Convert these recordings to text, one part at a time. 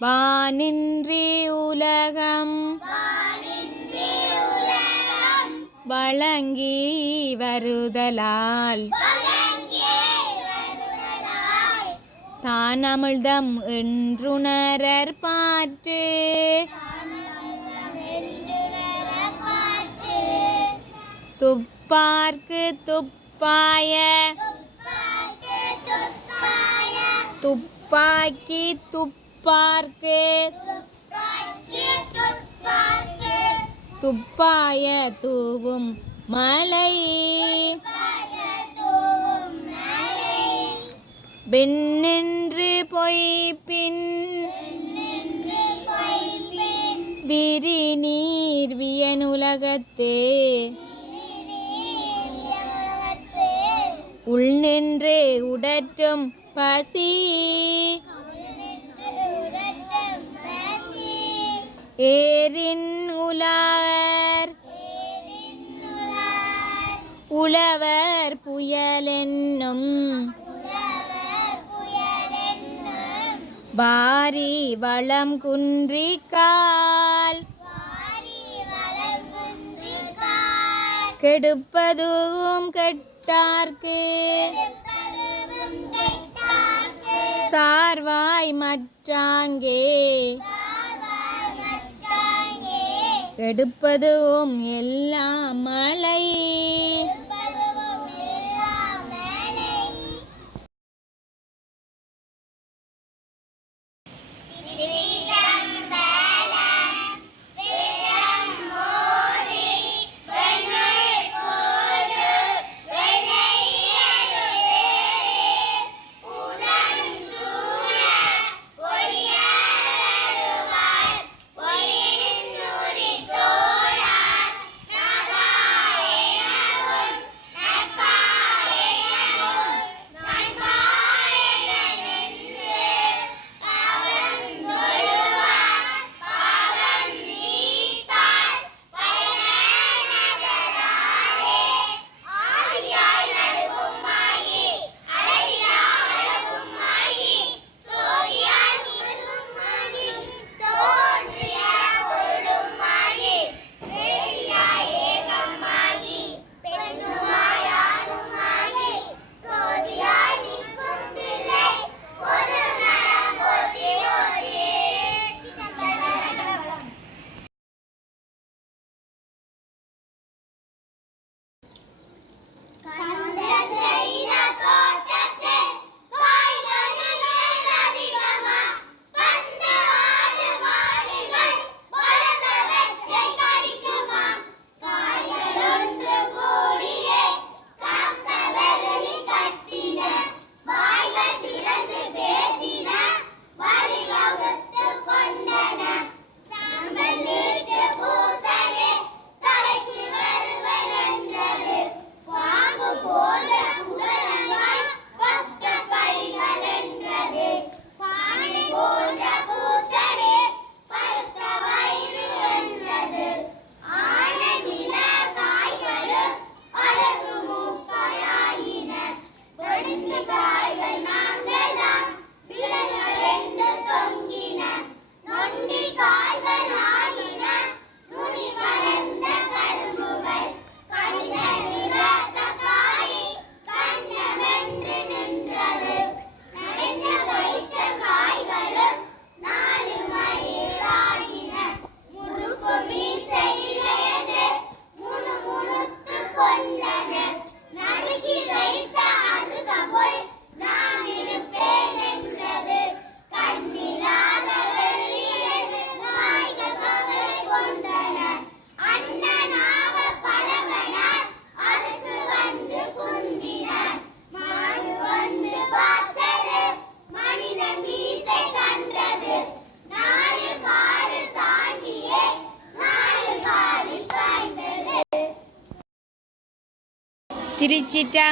வானின்றி உலகம் வழங்கி வருதலால் தான் அமிழ்தம் என்றுணரற் பாற்று துப்பார்க்கு துப்பாய துப்பாக்கி துப்பார்க்கு துப்பாய தூவும் மலை வெண்ணென்று பொய்ப்பின் விரி நீர் வியனுலகத்தே உள் நின்று உடற்றும் பசி ஏரின் உலார் உழவர் புயலென்னும் வாரி வளம் குன்றிக்கால் கெடுப்பதும் கெட்டார்க்கு சார்வாய் மற்றாங்கே எடுப்பதும் எல்லாம் மலை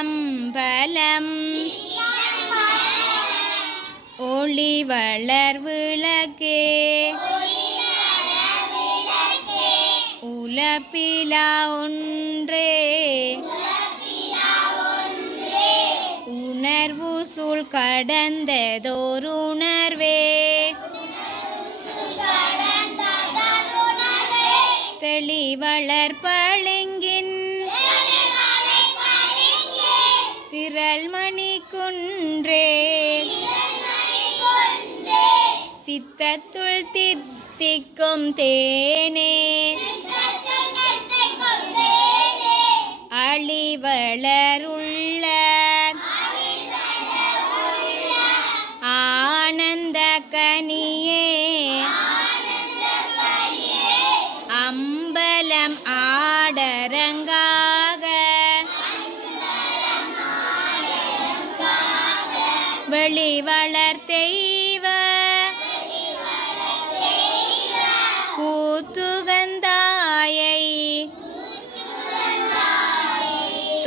திருச்சிற்றம்பலம். ஒளி வளர் விளக்கே உலப்பிலா ஒன்றே உணர்வு சூழ் கடந்ததோருணர்வே வளர்பளிங்கின் திரள்மணி குன்றே சித்தத்துள் தித்திக்கும் தேனே அழிவளருள்ள ஆனந்த கனியே அம்பலம் ஆடரங்காக வெளிவளர் தெய்வ கூத்துகந்தாயை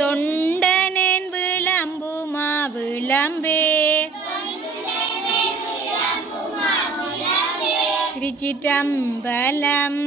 தொண்டனேன் விளம்புமா விளம்பே திருச்சிற்றம்பலம்.